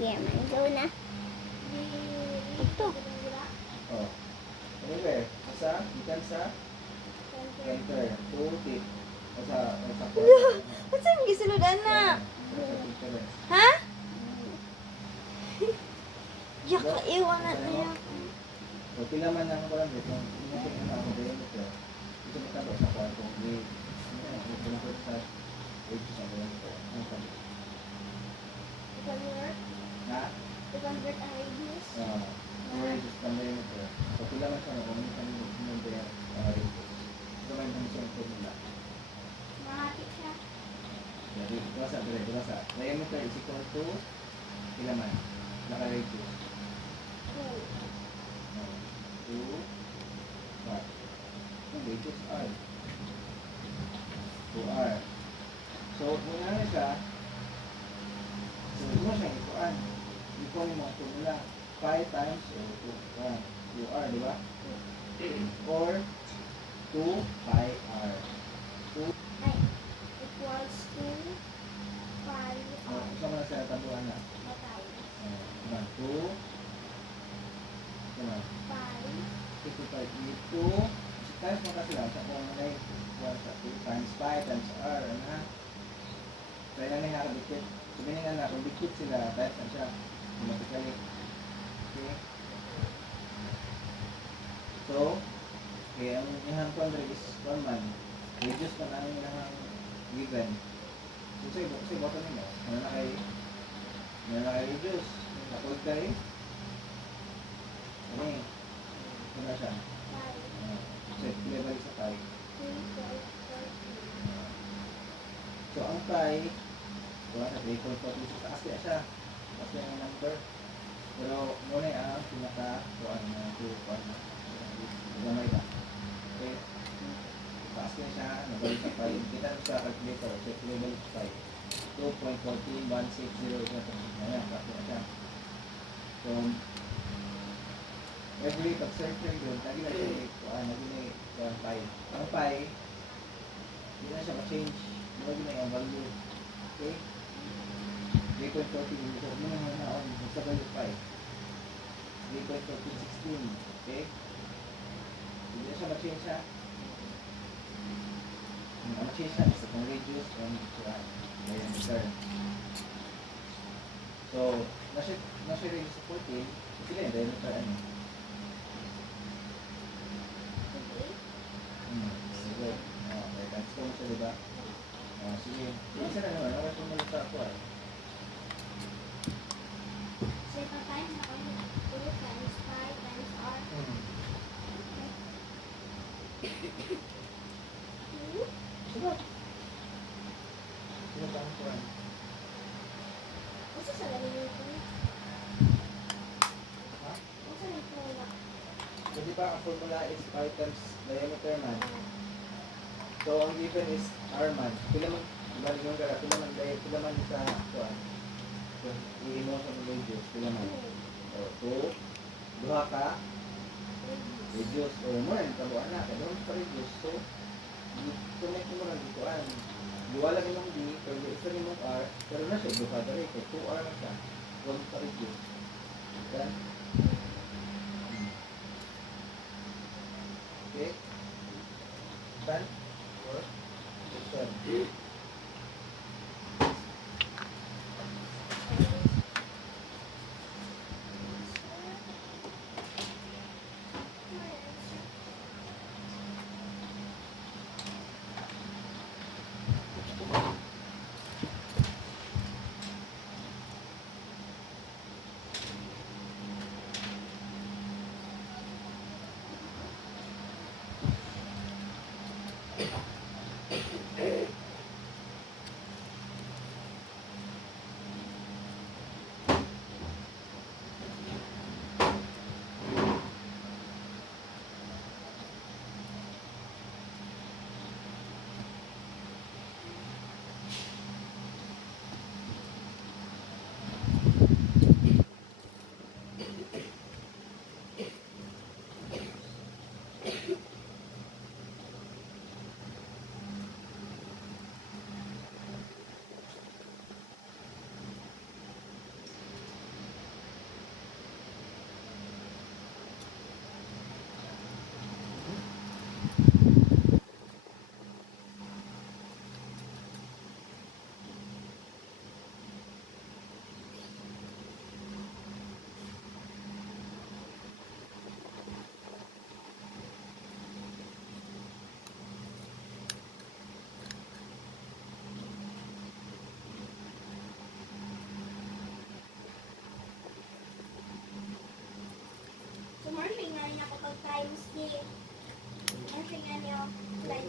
Siya man go na. Ito. Oh. Anywhere. Asa? Ikan sa? Enter. Tutik. Asa? Asa ko? Asa mo gisulod na? Ha? Yak ka iwan na niya. So, pila man ang parang dito. Hindi ko na ako din ito. Ito na talo sa kwartong ni. Ito na ko sa age sa mga ito. Ang talo. Ha? Radius pa na yun ito. So, pila man siya na kung ano kami mag-number radius. Ito man yung siyang code nila. Jadi, ito sa. Diameter is equal to pila man. Naka-radius. 2 what? Radius R. 2R. So, kung ano siya, so, mo siyang ikuan. Ikuan mo ang formula. 5 times 2R, di ba? Or 2 pi R. 2. Gusto mo na siya tabuan na. 2. Ano? 55 dito. Times mo kasi lang sa kung ano yung 2 times 5 times R. Ano ha? Kaya na nga nakabikit. Sabihin nga na, kung bikit sila, times na siya. Automatically. Okay. So, kaya ang ihang kondre is 1 man. Reduce pa namin yung given. So, say bottom nila. Ano na kay reduce? Nakod kayo? Ano eh? Ano na siya? Check level sa pi. So, ang pi, wala sa 3.46. Taas kaya siya. Taas kaya ang number. Pero, muna ang pinaka-kuan na 2.1. Gamay ba? Okay. Taas kaya siya. Nabalik sa pi. Kita sa calculator. Check level sa pi. 2.14160. Ayan, taas kaya siya. So, every pag-circle doon, lagi na siya pi. Ang pi, hindi na siya ma-change. Lagi na yung value. Okay? 3.40, so muna nga naon sa value pi. 3.1416. Okay? Hindi na siya ma-change ha. Ma-change siya. Isa kong radius, diameter. So, nasa radius sa 14, sila yung diameter ano? Sige. Okay, times 2 mo siya, diba? Sige. Isa na naman. Nakasya mo sa ako ay. Sige. Sige pa ang kuhan. Ha? Jadi pa, ang formula is pi times diameter man. So, ang given is R man. Pila man, bali yung gara, pila man sa kuhan. So, i-imo sa radius, pila man. O, 2, duha ka, radius, o mo rin, tabuan na, kaya doon sa radius. So, connect mo lang dito, duwala rin D, pero isa rin mong R, pero na siya, duha ka rin, 2R na siya, 1 sa radius. Yan. Okay? Done? Or? Done. times the, ano nga niyo, like,